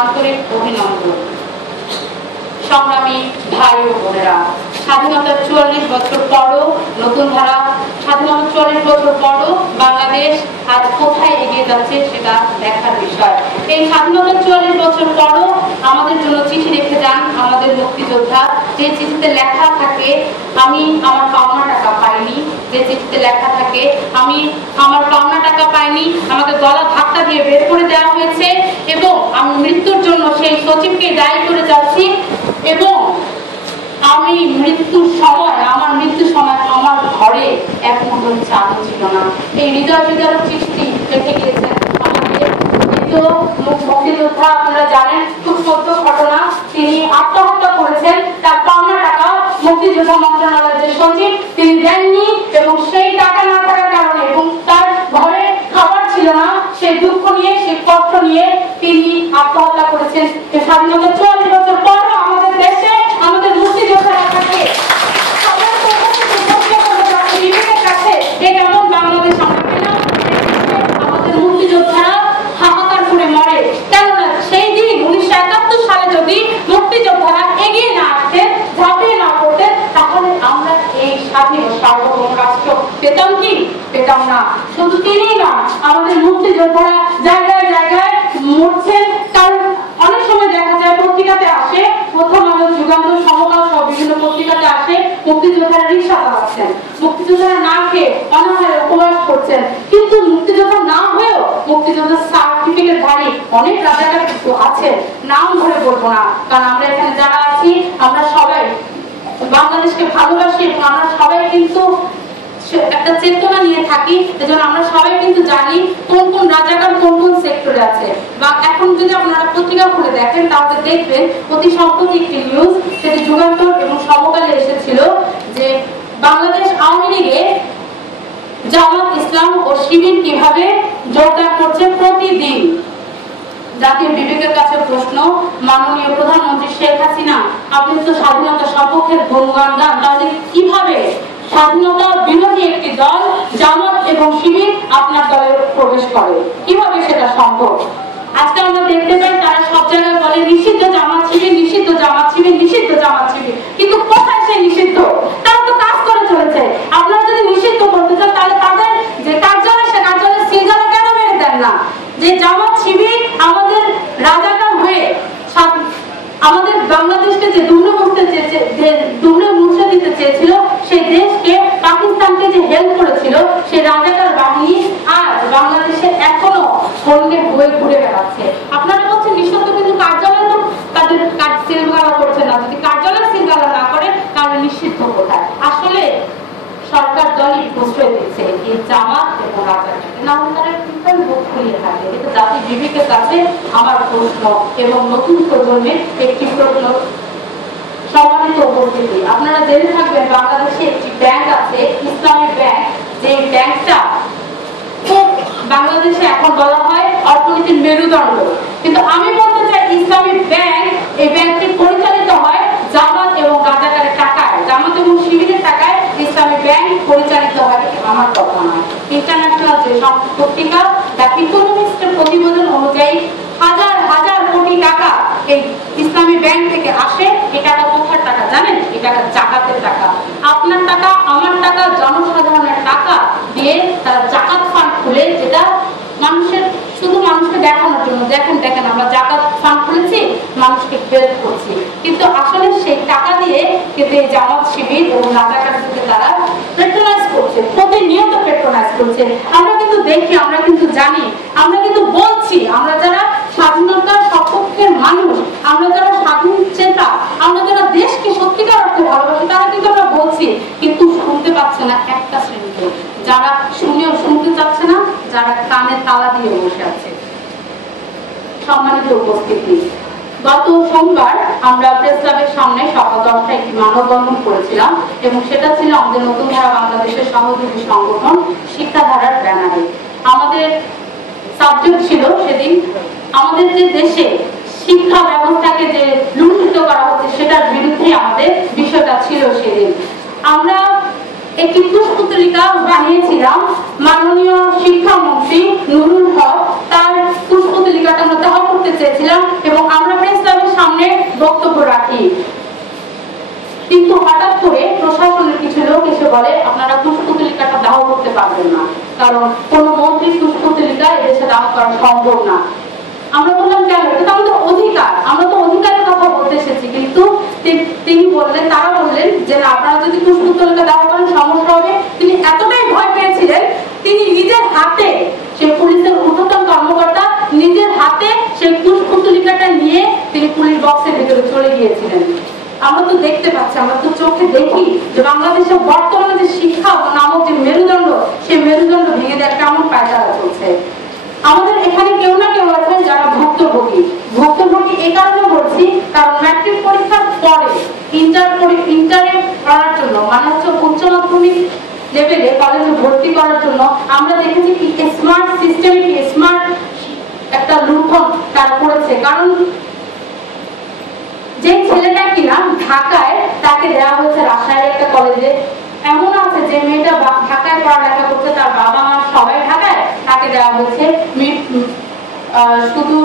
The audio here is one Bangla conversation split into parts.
আন্তরিক অভিনন্দন। সংগ্রামী ভাই ও বোনেরা, স্বাধীনতার ৪৪ বছর পরও নতুন ধারা, স্বাধীনতার ৪৪ বছর পরও বাংলাদেশ আজ কোথায় এগিয়ে যাচ্ছে সেটা দেখার বিষয়। এই স্বাধীনতার ৪৪ বছর পরও আমাদের জন্য চিঠি রেখে যান আমাদের মুক্তিযোদ্ধা। যে চিঠিতে লেখা থাকে আমি আমার পাওনা টাকা পাইনি, যে চিঠিতে লেখা থাকে আমি আমার পাওনা টাকা পাইনি, আমাকে গলা ধাক্কা দিয়ে বের করে দেওয়া হয়েছে এবং আমি মৃত্যুর জন্য সেই সচিবকে দায়ী করে যাচ্ছি এবং আমি মৃত্যুর সময় আমার ঘরে এক মুঠো চাল ছিল না। এই হৃদয় বিদারক চিঠিটি রেখে গিয়েছেন আমাদের মুক্তিযোদ্ধা। আপনারা জানেন খুব সত্য ঘটনা, তিনি আত্মহত্যা করেছেন। তার পাওনা টাকা মুক্তিযোদ্ধা মন্ত্রণালয়ের যে সচিব তিনি দেননি এবং সেই টাকা না থাকার কারণে এবং তার ঘরে খাবার ছিল না, সেই দুঃখ নিয়ে সেই কষ্ট নিয়ে তিনি আত্মহত্যা করেছেন। স্বাধীনতা ৪৪ বছর পর আমাদের দেশে আমাদের মুক্তিযোদ্ধারা থাকে এমন বাংলাদেশ আমরা পেলাম। আমাদের মুক্তিযোদ্ধারা হাহাকার করে মরে, কেননা সেই দিন ১৯৭১ সালে যদি মুক্তিযোদ্ধারা এগিয়ে না আসতেন, ঝাঁপিয়ে না পড়তেন, তাহলে আমরা এই স্বাধীন সার্বভৌম রাষ্ট্র পেতাম কি? পেতাম না। শুধু তিনিই না, আমাদের মুক্তিযোদ্ধারা জায়গায় জায়গায় মরছেন। কারণ অনেক সময় দেখা যায় পত্রিকাতে আসে, প্রথম আলো, যুগান্তর, সমকাল সহ বিভিন্ন পত্রিকাতে আসে মুক্তিযোদ্ধারা রিকশা চালাচ্ছেন, মুক্তিযোদ্ধারা না খেয়ে অনাহারে উপবাস করছেন। কিন্তু মুক্তিযোদ্ধা না হয়েও মুক্তিযোদ্ধার সার্টিফিকেট ধারী অনেক রাজাকার কিন্তু আছেন, নাম ধরে বলবো না, কারণ আমরা এখানে যারা আছি আমরা সবাই বাংলাদেশকে ভালোবাসি এবং আমরা সবাই কিন্তু একটা চেতনা নিয়ে থাকি। এজন্য আমরা সবাই কিন্তু জানি কোন কোন রাজাকার কোন কোন সেক্টরে আছে। বা এখন যদি আপনারা পত্রিকা খুলে দেখেন তাহলে দেখবেন অতি সম্প্রতি একটি নিউজ, সেটি যুগান্তর এবং সমকালে এসেছিল যে বাংলাদেশ আওয়ামী লীগে জামাত ইসলাম ও শিবির কিভাবে যোগদান করছে প্রতিদিন। জাতীয় বিবেকের কাছে প্রশ্ন, মাননীয় প্রধানমন্ত্রী শেখ হাসিনা, আপনি তো স্বাধীনতা সপক্ষের গুণগান গান, তাহলে কিভাবে স্বাধীনতা বিরোধী একটি দল জামাত এবং শিবির আপনার দলে প্রবেশ করে? কিভাবে সেটা সম্ভব? আজকে আমরা দেখতে পাই তারা সব জায়গায় বলে নিষিদ্ধ জামাত শিবির, নিষিদ্ধ জামাত শিবির, নিষিদ্ধ জামাত শিবির, কিন্তু কোথায় সেই নিষিদ্ধ? তারা তো কাজ করে চলেছে। আপনারা যদি নিষিদ্ধ করতে চান তাহলে তাদের যে কার্যালয় সে কার্যালয়ের সিলগালা কেন মেরে দেন না? যে জামাত শিবির আমাদের রাজাকার হয়ে আমাদের বাংলাদেশকে যে দুমড়ে মুছে দিতে চেয়েছিল, সেই দেশকে পাকিস্তানকে যে হেল্প করেছিল, সেই রাজাকার বাহিনী আর বাংলাদেশে এখনো সঙ্গে বয়ে ঘুরে বেড়াচ্ছে। আপনারা বলছেন নিঃশব্দ, কিন্তু কার্যালয় তো তাদের সিলগালা করছে না। যদি কার্যালয় সিলগালা না করে তাহলে নিষিদ্ধ কোথায়? আসলে সরকার দলই প্রশ্রয় দিচ্ছে এই জামাত এবং রাজাকারকে, না হলে তারা কিন্তু মুখ খুলিয়ে থাকে। এটা জাতির বিবেকের কাছে আমার প্রশ্ন এবং নতুন প্রজন্মের একটি প্রশ্ন। সম্মানিত উপস্থিতি, আপনারা জেনে থাকবেন বাংলাদেশে একটি ব্যাংক আছে, ইসলামী ব্যাংক। যে ব্যাংকটা বাংলাদেশে এখন বলা হয় অর্থনীতির মেরুদণ্ড, কিন্তু আমি বলতে চাই ইসলামী ব্যাংক, এই ব্যাংকটি পরিচালিত হয় জামাত এবং রাজাকারের টাকায়, জামাত এবং শিবিরের টাকায় ইসলামী ব্যাংক পরিচালিত হয়। আমার কথা নয়, ইন্টারন্যাশনাল যে পত্রিকা দ্য ইকোনমিস্টের প্রতিবেদন অনুযায়ী হাজার হাজার কোটি টাকা এই ইসলামী ব্যাংক থেকে আসে। এই টাকা কোথার টাকা জানেন? এই টাকা জাকাতের টাকা। আপনার টাকা, আমার টাকা, জনসাধারণের টাকা দিয়ে তারা জাকাত ফান্ড খুলে, যেটা মানুষের শুধু মানুষকে দেখানোর জন্য, দেখেন দেখেন আমরা জাকাত ফান্ড খুলেছি, মানুষকে হেল্প করছি, কিন্তু আসলে সেই টাকা দিয়ে কিন্তু এই জামাত শিবির এবং রাজাকারদেরকে তারা পেট্রোনাইজ করছে, প্রতিনিয়ত পেট্রোনাইজ করছে। আমরা কিন্তু দেখি, আমরা কিন্তু জানি, আমরা কিন্তু বলছি, আমরা যারা স্বাধীনতার সপক্ষের মানুষ, আমরা যারা স্বাধীন চেতা, আমরা যারা দেশকে সত্যিকার অর্থে ভালোবাসি, তারা কিন্তু আমরা বলছি, কিন্তু শুনতে পাচ্ছে না একটা শ্রেণীকে, যারা শুনেও শুনতে চাচ্ছে না, যারা কানে তালা দিয়ে বসে আছে। সম্মানিত উপস্থিতি, গত সোমবার আমরা প্রেস ক্লাবের সামনে সকাল 10টায় একটি মানববন্ধন করেছিলাম এবং সেটা ছিল আমাদের নতুন ধারা বাংলাদেশের সহযোগী সংগঠন শিক্ষাধারার ব্যানারে। আমাদের সাবজেক্ট ছিল সেদিন আমাদের যে দেশে শিক্ষা ব্যবস্থাকে যে লুণ্ঠিত করা হচ্ছে সেটার বিরুদ্ধে আমাদের বিষয়টা ছিল। সেদিন আমরা একটি পুষ্পতলিকা বানিয়েছিলাম, মাননীয় শিক্ষামন্ত্রী নুরুল হক তার পুষ্পতলিকাটা আমরা দেওয়া করতে চেয়েছিলাম এবং বলে আপনারা কুশপুতলিকাটা দাহ করতে পারবেন না, কারণ কোনো মন্ত্রী কুশপুতলিকা এদেশে দাহ করা সম্ভব না। আমরা বললাম কেন, এটা তো আমাদের অধিকার, আমরা তো অধিকারের কথা বলতে এসেছি। কিন্তু তিনি বললেন, তারা বললেন যে না, আপনারা যদি কুশপুতলিকা দাহ করেন সমস্যা হবে। তিনি এতটাই ভয় পেয়েছিলেন, তিনি নিজের হাতে, সেই পুলিশের ঊর্ধ্বতন কর্মকর্তা নিজের হাতে সেই কুশপুতলিকাটা নিয়ে তিনি পুলিশ বক্সের ভিতরে চলে গিয়েছিলেন। আমরা তো দেখতে পাচ্ছি, আমরা তো চোখে দেখি যে বাংলাদেশে বর্তমানে যে শিক্ষা নামক যে মেরুদণ্ড, সেই মেরুদণ্ড ভেঙে দেওয়ার কেমন পায়তারা চলছে। আমাদের এখানে কেউ না কেউ আছেন যারা ভুক্তভোগী। ভুক্তভোগী এই কারণে বলছি, কারণ ম্যাট্রিক পরীক্ষার পরে ইন্টারে করার জন্য, মানে হচ্ছে উচ্চ মাধ্যমিক লেভেলে কলেজে ভর্তি করার জন্য আমরা দেখেছি কি স্মার্ট সিস্টেম, কি স্মার্ট একটা লুণ্ঠন তারা করেছে। কারণ যে ছেলেটা কিনা ঢাকায়, তাকে দেওয়া হয়েছে রাজশাহীর একটা কলেজে। এমন আছে যে মেয়েটা ঢাকায় পড়ালেখা করছে, তার বাবা মা সবাই ঢাকায়, তাকে দেওয়া হয়েছে শুধু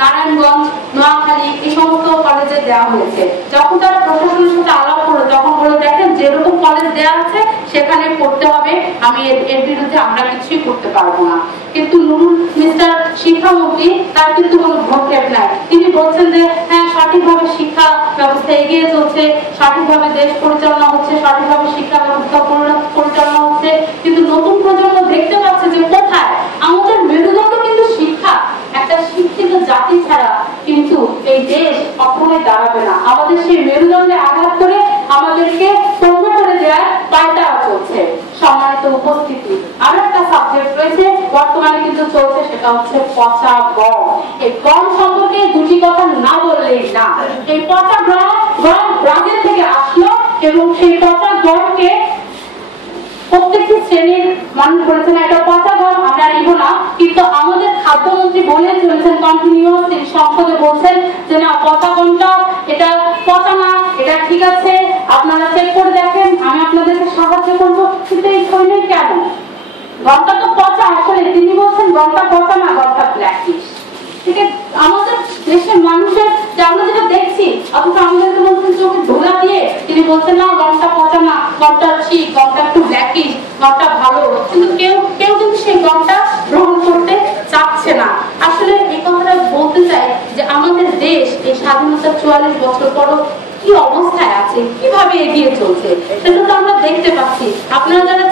নারায়ণগঞ্জ, নোয়াখালী এই সমস্ত কলেজে দেওয়া হয়েছে। যখন তারা প্রশাসনের সাথে আলাপ করলো, তখন বলে দেখেন যেরকম কলেজ দেওয়া আছে সেখানে পড়তে হবে, আমি এর বিরুদ্ধে আমরা কিছুই করতে পারবো না। কিন্তু নুরুল মিস্টার শিক্ষামন্ত্রী, তার কিন্তু কোনো ভ্রুক্ষেপ নাই। তিনি বলছেন যে হ্যাঁ, সঠিকভাবে শিক্ষা ব্যবস্থা এগিয়ে চলছে, সঠিকভাবে দেশ পরিচালনা হচ্ছে, সঠিকভাবে শিক্ষা ব্যবস্থা পরিচালনা হচ্ছে। কিন্তু নতুন প্রজন্ম দেখতে পাচ্ছে যে কোথায় আমাদের মেরুদণ্ড কিন্তু শিক্ষা। একটা শিক্ষিত জাতি ছাড়া কিন্তু এই দেশ কখনোই দাঁড়াবে না। আমাদের সেই মেরুদণ্ডে আঘাত করে আমাদেরকে পঙ্গু করে দেওয়ার পায়তারা চলছে। সম্মানিত উপস্থিতি, আর একটা সাবজেক্ট রয়েছে বর্তমানে কিন্তু চলছে, সেটা হচ্ছে পচা গম। এই গম সম্পর্কে দুটি কথা না বললেই না। এই পচা গম ব্রাজিল থেকে আসলো এবং সেই পচা গমকে প্রত্যেকটি শ্রেণীর মানুষ বলেছেন এটা পচা গম আমরা নিব না, কিন্তু আমাদের খাদ্যমন্ত্রী বলে চলেছেন কন্টিনিউয়াস, তিনি সংসদে বলছেন যে না, পচা গমটা এটা পচা না, এটা ঠিক আছে, আপনারা চেক করে দেখেন, আমি আপনাদেরকে সাহায্য করবো। কিন্তু এই ধরনের কেন? গমটা তো পচা, আসলে তিনি বলছেন গমটা পচা না, গমটা ব্ল্যাকিশ। ঠিক আছে, আমাদের দেশের মানুষের যে আমরা যেটা দেখছি, অথচ আমাদেরকে বলছেন চোখে ধোলা দিয়ে, তিনি বলছেন না গমটা পচা না, গমটা ঠিক, গমটা একটু ব্ল্যাকিশ, গমটা ভালো। কিন্তু কেউ কিন্তু সেই গমটা গ্রহণ করতে চাচ্ছে না। আসলে এই কথাটা বলতে চাই যে আমাদের দেশ এই স্বাধীনতার 44 বছর পরও কি অবস্থায় আছে, কিভাবে এগিয়ে চলছে, সেটা তো আমরা দেখতে পাচ্ছি। আপনারা যারা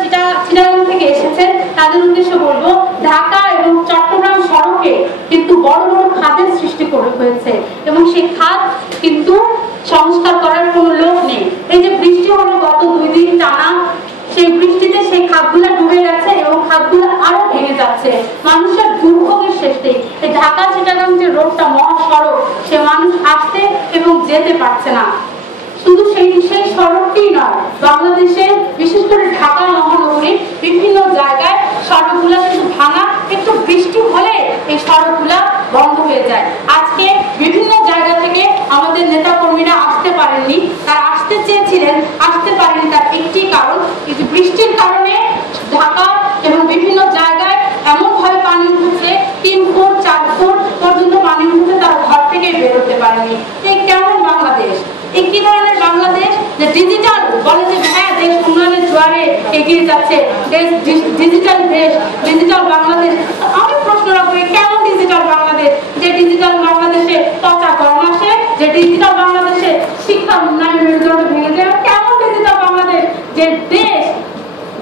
চিটাগাং থেকে এসেছেন তাদের উদ্দেশ্যে বলবো, ঢাকা এবং চট্টগ্রাম সড়কে কিন্তু বড় বড় খাদের সৃষ্টি হয়েছে এবং সেই খাদ কিন্তু সংস্কার করার কোনো লোক নেই। এই যে বৃষ্টি হলো গত 2 দিন টানা, সেই বৃষ্টিতে সেই খাদগুলো ডুবে গেছে এবং খাদগুলো আরো ভেঙে যাচ্ছে। মানুষের দুর্ভোগের শেষ নেই। এই ঢাকা চিটাগাং যে রোডটা মহাসড়ক, সে মানুষ আসতে এবং যেতে পারছে না। শুধু সেই সড়কটি নয়, বাংলাদেশে বিশেষ করে ঢাকা মহানগরীর বিভিন্ন জায়গায় সড়কগুলো কিন্তু ভাঙা, একটু বৃষ্টি হলে এই সড়কগুলা বন্ধ হয়ে যায়। আজকে বিভিন্ন জায়গা থেকে আমাদের নেতা কর্মীরা আসতে পারেননি, তারা আসতে চেয়েছিলেন, আসতে পারেনি। তার একটি কারণ, এই যে বৃষ্টির কারণে ঢাকা এবং বিভিন্ন জায়গায় এমন ভাবে পানি উঠেছে, 3 ফুট 4 ফুট পর্যন্ত পানি উঠেছে, তারা ঘর থেকে বেরোতে পারেনি। এই কেমন বাংলাদেশ? এই কি ধরনের বাংলাদেশ যে ডিজিটাল বলে যে হ্যাঁ দেশ উন্নয়নের জোয়ারে এগিয়ে যাচ্ছে, দেশ ডিজিটাল দেশ, ডিজিটাল বাংলাদেশ। আমি প্রশ্ন রাখবো, কেমন ডিজিটাল বাংলাদেশ? যে ডিজিটাল বাংলাদেশে পচা গম আসে, যে ডিজিটাল বাংলাদেশে শিক্ষা উন্নয়নের মেরুদণ্ড ভেঙে যায়, কেমন ডিজিটাল বাংলাদেশ? যে দেশ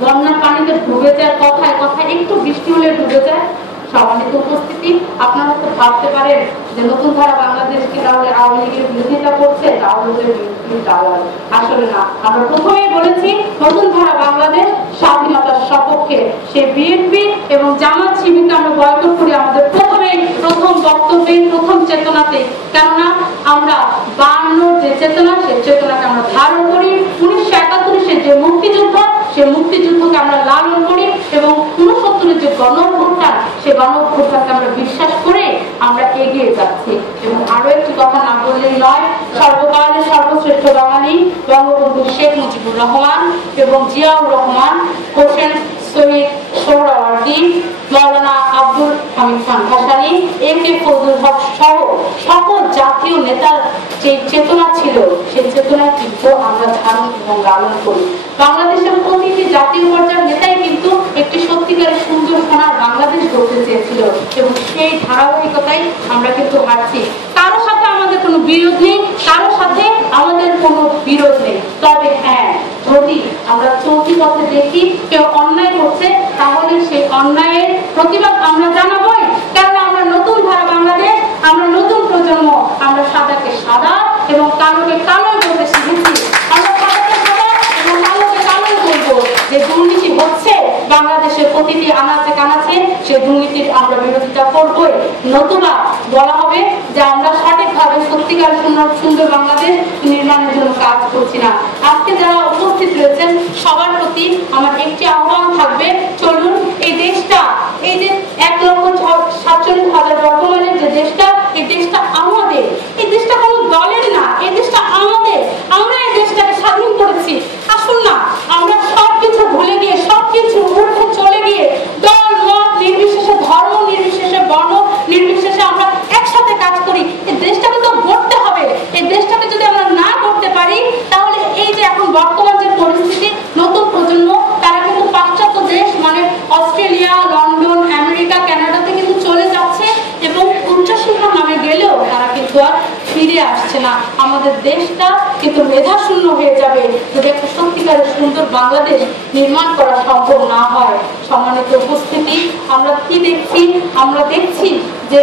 বন্যার পানিতে ডুবে যায়, কথায় কথায় একটু বৃষ্টি হলে ডুবে যায়। সম্মানিত উপস্থিতি, আপনারা তো ভাবতে পারেন যে নতুন ধারা বাংলাদেশকে তাহলে আওয়ামী লীগের বিরোধিতা করছে, আওয়ামী লীগের দালাল। আসলে না, আমরা প্রথমেই বলেছি নতুন ধারা বাংলাদেশ স্বাধীনতার সপক্ষে। সে বিএনপি এবং জামাত শিবিরকে আমরা বয়কট করি আমাদের প্রথম বক্তব্যে, প্রথম চেতনাতে। কেননা আমরা 52 যে চেতনা, সেই চেতনাকে আমরা ধারণ করি। 1971 যে মুক্তিযুদ্ধ, সে মুক্তিযুদ্ধকে আমরা লালন করি এবং 69 যে গণঅভ্যুত্থান, সে গণঅভ্যুত্থানকে আমরা বিশ্বাস করে আমরা এগিয়ে যাচ্ছি। এবং আরো একটি কথা না বললেই নয়, সর্বকালের সর্বশ্রেষ্ঠ বাঙালি বঙ্গবন্ধু শেখ মুজিবুর রহমান এবং জিয়াউর রহমান, হোসেন শহীদ সোহরাওয়ার্দী, মাওলানা আব্দুল হামিদ খান ভাসানী, এ.কে ফজলুল হক সহ সকল জাতীয় নেতার যে চেতনা ছিল, সেই চেতনায় কিন্তু আমরা মানুষ এবং লালন করি। বাংলাদেশের প্রতিটি জাতীয় পর্যায়ের নেতাই কিন্তু একটি সত্যিকারের সুন্দর সোনার বাংলাদেশ গড়তে চেয়েছিল এবং সেই ধারাবাহিকতাই আমরা কিন্তু হাঁটছি। কারোর সাথে আমাদের কোনো বিরোধ নেই, কারোর সাথে আমাদের কোনো বিরোধ নেই। তবে হ্যাঁ, যদি আমরা চলতি পথে দেখি কেউ অন্যায় করছে, তাহলে সেই অন্যায়ের প্রতিবাদ আমরা জানাবই। কারণ আমরা নতুন ধারা বাংলাদেশ, আমরা নতুন প্রজন্ম, আমরা সাদাকে সাদা এবং কালোকে কালোই বলতে শিখেছি। আমরা সাদাকে সাদা এবং কালোকে কালোই বলবো। যে দুর্নীতি হচ্ছে বাংলাদেশের প্রতিটি আনাচে কানাচে, সে দুর্নীতির আমরা বিরোধিতা করবই। নতুবা বলা হবে যে আমরা সঠিকভাবে সত্যিকার সুন্দর বাংলাদেশ নির্মাণের জন্য কাজ করছি না। আজকে যারা উপস্থিত রয়েছেন সবার প্রতি আমার একটি আহ্বান থাকবে, চলুন এই দেশটা, এই যে 1,47,000 বর্গমাইলের যে দেশটা, এই দেশটা আমাদের, এই দেশটা কোনো দলের না, এই দেশটা আমাদের। আমরা এই দেশটাকে স্বাধীন করেছি। আসুন না আমরা সবকিছু ভুলে গিয়ে, সবকিছু ঊর্ধ্বে চলে গিয়ে, দল মত নির্বিশেষে, ধর্ম নির্বিশেষে, বর্ণ নির্বিশেষে আমরা একসাথে কাজ করি। এই দেশটাকে তো গড়তে হবে। এই দেশটাকে যদি আমরা না করতে পারি, তাহলে এই যে এখন বর্তমান যে পরিস্থিতি, নতুন প্রজন্ম তারা কিন্তু পাশ্চাত্য দেশ মানে অস্ট্রেলিয়া, লন্ডন, আমেরিকা, কানাডাতে কিন্তু চলে যাচ্ছে এবং উচ্চশিক্ষা নামে গেলেও তারা কিন্তু আর ফিরে আসছে না। আমাদের দেশটা কিন্তু মেধাশূন্য হয়ে যাবে যদি একটা সত্যিকারের সুন্দর বাংলাদেশ নির্মাণ করা সম্ভব না হয়। সম্মানিত উপস্থিতি, আমরা কি দেখছি? আমরা দেখছি যে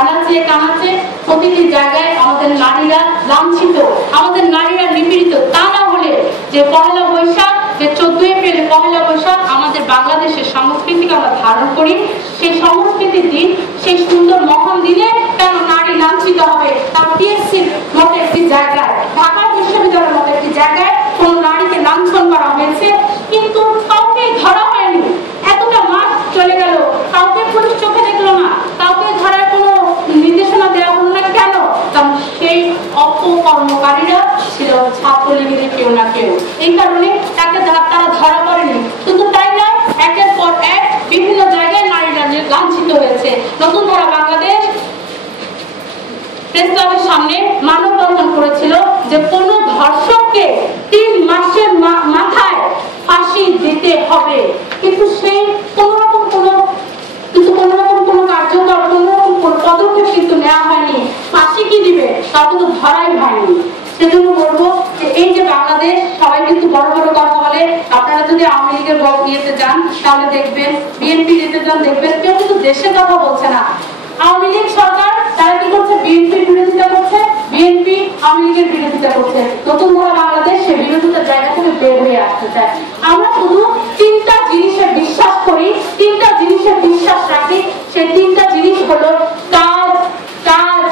আনাচে কানাচে প্রতিটি জায়গায় আমাদের নারীরা লাঞ্ছিত, আমাদের নারীরা নিপীড়িত। তা না হলে যে পহেলা বৈশাখ, যে 14 এপ্রিল পহেলা বৈশাখ আমাদের বাংলাদেশের সংস্কৃতিকে আমরা ধারণ করি, সেই সংস্কৃতির দিন, সেই সুন্দর মহান দিনে কেন নারী লাঞ্ছিত হবে? তার টিএসসির মতো একটি জায়গায়, ঢাকা বিশ্ববিদ্যালয়ের মতো একটি জায়গায় কোন নারীকে লাঞ্ছন করা হয়েছে, কিন্তু কাউকে ধরা হয়নি। এতটা মাস চলে গেল, কাউকে পুলিশ চোখে দেখলো না, কাউকে ধরার কোনো নির্দেশনা দেওয়া হলো না। কেন? কারণ সেই অপকর্মকারীরা ছিল ছাত্রলীগের কেউ না কেউ। এই কারণে তাকে তারা ধরা পড়েনি। শুধু তাই নয়, একের পর এক বিভিন্ন জায়গায় নারীরা লাঞ্ছিত হয়েছে। নতুন ধারা বাংলাদেশ প্রেস ক্লাবের সামনে মানববন্ধন করেছিল যে কোনো ধর্ষককে 3 মাসের মাথায় ফাঁসি দিতে হবে। কিন্তু সেই কোনোরকম কোনো কার্যকর, কোনোরকম কোনো পদক্ষেপ কিন্তু নেওয়া হয়নি। ফাঁসি কি দিবে? তাকে তো ধরাই হয়নি। সেজন্য বলবো যে এই যে বাংলাদেশ, সবাই কিন্তু বড় বড় কথা বলে। আপনারা যদি আওয়ামী লীগের ইয়েতে যান তাহলে দেখবেন, বিএনপি যেতে যান দেখবেন, কেউ কিন্তু দেশের কথা বলছে না। আওয়ামী লীগ সরকার তারা কি করছে? বিএনপির বিরোধিতা করছে, বিএনপি আওয়ামী লীগের বিরোধিতা করছে। নতুন ধারা বাংলাদেশ সে বিরোধিতার জায়গা থেকে বের হয়ে আসতে চায়। আমরা শুধু 3টা জিনিসে বিশ্বাস করি, 3টা জিনিসে বিশ্বাস রাখি। সেই 3টা জিনিস হলো কাজ, কাজ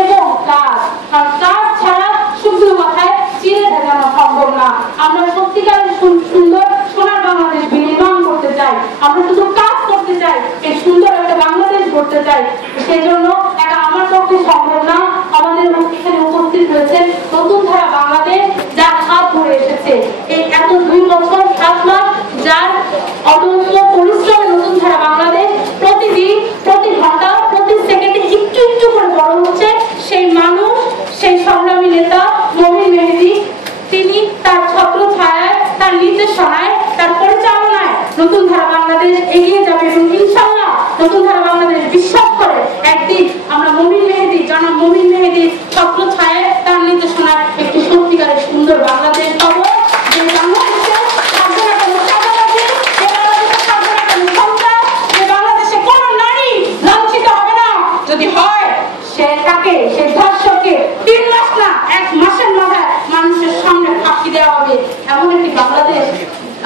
এবং কাজ। আর কাজ ছাড়া শুধু মাথায় চিড়ে ভেজানো সম্ভব না। আমরা সত্যিকারের সুন্দর সোনার বাংলাদেশ বিনির্মাণ করতে চাই। আমরা শুধু কাজ করতে চাই, এই সুন্দর একটা বাংলাদেশ করতে চাই। সেই জন্য এটা আমার পক্ষে সম্ভব না। আমাদের এখানে উপস্থিত রয়েছে নতুন ধারা বাংলাদেশ, যার হাত ধরে এসেছে এই এত 2 বছর 7 মাস, যার অদম্য পরিশ্রমে নতুন ধারা বাংলাদেশ প্রতিদিন, প্রতি ঘন্টা, প্রতি সেকেন্ডে একটু একটু করে বড় হচ্ছে। সেই মানুষ, সেই সংগ্রামী নেতা মমিন মেহেদী, তিনি তার ছত্র ছায়ায়, তার নির্দেশনায়, তার পরিচালনায় নতুন ধারা বাংলাদেশ এগিয়ে যাবে এবং ইনশাআল্লাহ নতুন ধারা বাংলাদেশ বিশ্বাস করে একদিন আমরা মমিন মেহেদী, জনাব মমিন মেহেদীর ছত্র ছায়ায়, তার নির্দেশনায় একটি সত্যিকারের সুন্দর বাংলাদেশ পাবো। যে বাংলাদেশে থাকবে না কোনো চাঁদাবাজি, যে বাংলাদেশে থাকবে না কোনো সন্ত্রাস, যে বাংলাদেশে কোনো নারী লাঞ্ছিত হবে না। যদি হয় সেই ধর্ষককে 3 মাস না 1 মাসের মাথায় মানুষের সামনে ফাঁসি দেওয়া হবে। এমন একটি বাংলাদেশ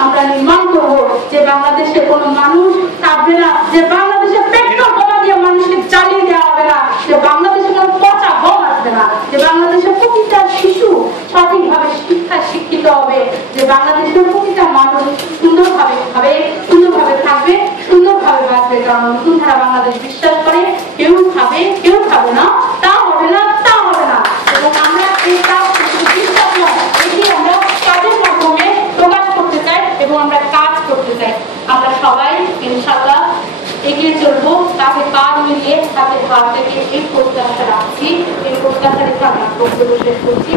আমরা নির্মাণ করব যে বাংলাদেশে কোনো মানুষ থাকবে না, যে বাংলাদেশে পেট্রোল বোমা দিয়ে মানুষকে জ্বালিয়ে দেওয়া হবে না, যে বাংলাদেশে কোনো পচা গম আসবে না, যে বাংলাদেশে প্রতিটা শিশু সঠিকভাবে শিক্ষায় শিক্ষিত হবে, যে বাংলাদেশের প্রতিটা মানুষ সুন্দরভাবে খাবে, সুন্দরভাবে থাকবে, সুন্দরভাবে বাঁচবে। কারণ নতুন ধারা বাংলাদেশ বিশ্বাস করে কেউ খাবে, কেউ খাবে না, তা হবে না, তা হবে না। এবং আমরা এই কাজ বিশ্বাস নয়, এটি আমরা কাজের মাধ্যমে প্রকাশ করতে চাই এবং আমরা কাজ করতে চাই। আমরা সবাই ইনশাআল্লাহ এগিয়ে চলবো, তাকে কাজ মিলিয়ে, তাকে ভাব থেকে এই প্রত্যাশা রাখছি। এই প্রত্যাশা রেখে আমরা বক্তব্য শেষ করছি।